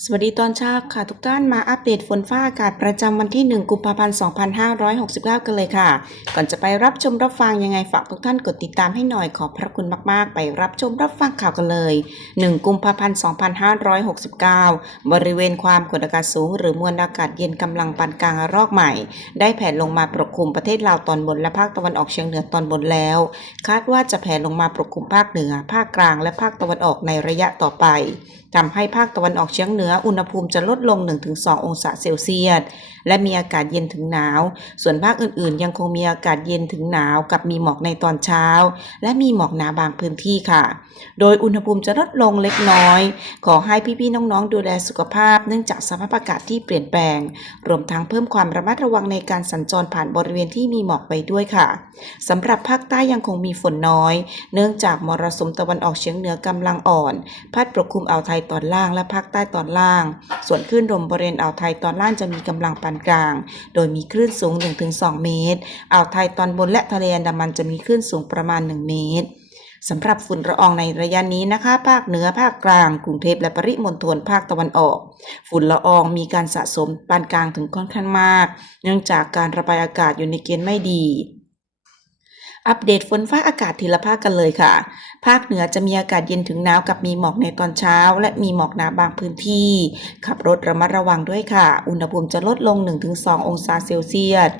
สวัสดีตอนเช้าค่ะ ทุกท่านมาอัปเดตฝนฟ้าอากาศประจำวันที่ 1 กุมภาพันธ์ 2569 กันเลยค่ะ ก่อนจะไปรับชมรับฟังยังไงฝากทุกท่านกดติดตามให้หน่อยขอบพระคุณมากๆ ไปรับชมรับฟังข่าวกันเลย 1 กุมภาพันธ์ 2569 บริเวณความกดอากาศสูง หรือมวลอากาศเย็นกำลังปานกลางรอกใหม่ ได้แผ่ลงมาปกคลุมประเทศลาวตอนบนและภาคตะวันออกเฉียงเหนือตอนบนแล้ว คาดว่าจะแผ่ลงมาปกคลุมภาคเหนือ ภาคกลาง และภาคตะวันออกในระยะต่อไปทำให้ภาคตะวันออกเฉียงเหนือือุณหภูมิจะลดลง 1-2 องศาเซลเซียส และมีอากาศเย็นถึงหนาว ส่วนภาคอื่นๆ ยังคงมีอากาศเย็นถึงหนาวกับมีหมอกในตอนเช้า และมีหมอกหนาบางพื้นที่ค่ะ โดยอุณหภูมิจะลดลงเล็กน้อย ขอให้พี่ๆน้องๆดูแลสุขภาพ เนื่องจากสภาพอากาศที่เปลี่ยนแปลง รวมทั้งเพิ่มความระมัดระวังในการสัญจรผ่านบริเวณที่มีหมอกไปด้วยค่ะสำหรับภาคใต้ยังคงมีฝนน้อย เนื่องจากมรสุมตะวันออกเฉียงเหนือกำลังอ่อน พัดปกคลุมอ่าวไทยตอนล่างและภาคใต้ตอนล่าง ส่วนคลื่นลมบริเวณอ่าวไทยตอนล่างจะมีกำลังปานกลาง โดยมีคลื่นสูง 1-2 เมตร อ่าวไทยตอนบนและทะเลอันดามันจะมีคลื่นสูงประมาณ 1 เมตรสำหรับฝุ่นละอองในระยะนี้นะคะ ภาคเหนือภาคกลาง กรุงเทพและปริมณฑลภาคตะวันออก ฝุ่นละอองมีการสะสมปานกลางถึงค่อนข้างมาก เนื่องจากการระบายอากาศอยู่ในเกณฑ์ไม่ดี อัปเดตฝนฟ้าอากาศทีละภาคกันเลยค่ะ ภาคเหนือจะมีอากาศเย็นถึงหนาวกับมีหมอกในตอนเช้า และมีหมอกหนาบางพื้นที่ ขับรถระมัดระวังด้วยค่ะ อุณหภูมิจะลดลง 1-2 องศาเซลเซียส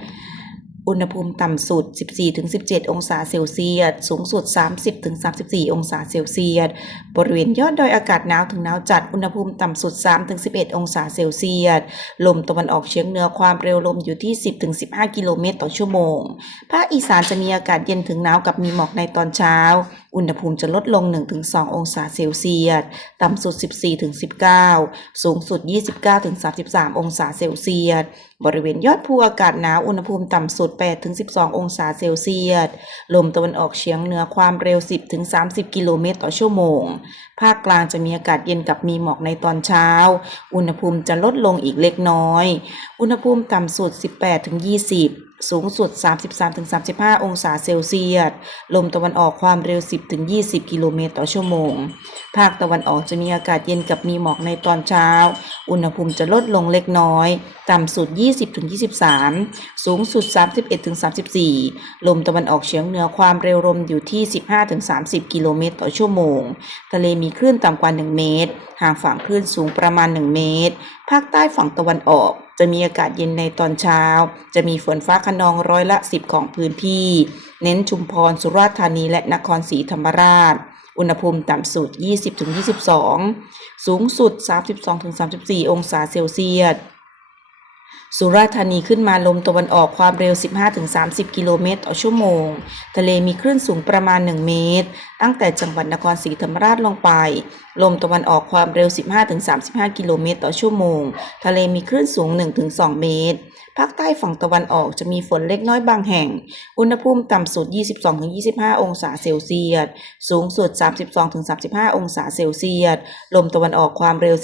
อุณหภูมิต่ำสุด 14-17 องศาเซลเซียส สูงสุด 30-34 องศาเซลเซียส บริเวณยอดดอยอากาศหนาวถึงหนาวจัด อุณหภูมิต่ำสุด 3-11 องศาเซลเซียส ลมตะวันออกเฉียงเหนือความเร็วลมอยู่ที่ 10-15 กิโลเมตรต่อชั่วโมง ภาคอีสานจะมีอากาศเย็นถึงหนาวกับมีหมอกในตอนเช้า อุณหภูมิจะลดลง 1-2 องศาเซลเซียส ต่ำสุด 14-19 สูงสุด 29-33 องศาเซลเซียส บริเวณยอดภูอากาศหนาว อุณหภูมิต่ำสุด 8-12 องศาเซลเซียส ลมตะวันออกเฉียงเหนือความเร็ว 10-30 กิโลเมตรต่อชั่วโมง ภาคกลางจะมีอากาศเย็นกับมีหมอกในตอนเช้า อุณหภูมิจะลดลงอีกเล็กน้อย อุณหภูมิต่ำสุด 18-20 สูงสุด 33-35 องศาเซลเซียส ลมตะวันออกความเร็ว 10-20 กิโลเมตรต่อชั่วโมง ภาคตะวันออกจะมีอากาศเย็นกับมีหมอกในตอนเช้า อุณหภูมิจะลดลงเล็กน้อย ต่ำสุด 20-23 สูงสุด 31-34 ลมตะวันออกเฉียงเหนือความเร็วลมอยู่ที่ 15-30 กิโลเมตรต่อชั่วโมง ทะเลมีคลื่นต่ำกว่า 1 เมตร ห่างฝั่งคลื่นสูงประมาณ 1 เมตร ภาคใต้ฝั่งตะวันออกจะมีอากาศเย็นในตอนเช้า จะมีฝนฟ้าคะนองร้อยละ 10 ของพื้นที่ เน้นชุมพรสุราษฎร์ธานีและนครศรีธรรมราช อุณหภูมิต่ำสุด 20-22 สูงสุด 32-34 องศาเซลเซียส สุราษฎร์ธานีขึ้นมาลมตะวันออกความเร็ว 15-30 กิโลเมตรต่อชั่วโมง ทะเลมีคลื่นสูงประมาณ 1 เมตร ตั้งแต่จังหวัดนครศรีธรรมราชลงไป ลมตะวันออกความเร็ว 15-35 กิโลเมตรต่อชั่วโมง ทะเลมีคลื่นสูง 1-2 เมตรภาคใต้ฝั่งตะวันออกจะมีฝนเล็กน้อยบางแห่ง อุณหภูมิต่ำสุด 22-25 องศาเซลเซียส สูงสุด 32-35 องศาเซลเซียส ลมตะวันออกความเร็ว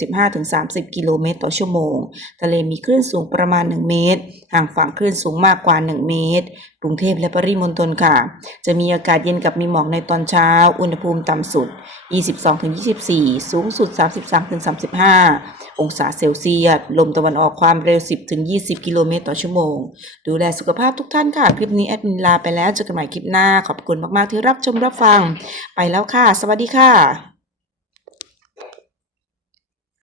15-30 กิโลเมตรต่อชั่วโมง ทะเลมีคลื่นสูงประมาณ 1 เมตร ห่างฝั่งคลื่นสูงมากกว่า 1 เมตรกรุงเทพและปริมณฑลค่ะ จะมีอากาศเย็นกับมีหมอกในตอนเช้า อุณหภูมิต่ำสุด 22-24 สูงสุด 33-35 องศาเซลเซียส ลมตะวันออกความเร็ว 10-20 กิโลเมตรต่อชั่วโมง ดูแลสุขภาพทุกท่านค่ะ คลิปนี้แอดมินลาไปแล้วเจอกันใหม่คลิปหน้า ขอบคุณมาก ๆ ที่รับชมรับฟัง ไปแล้วค่ะ สวัสดีค่ะ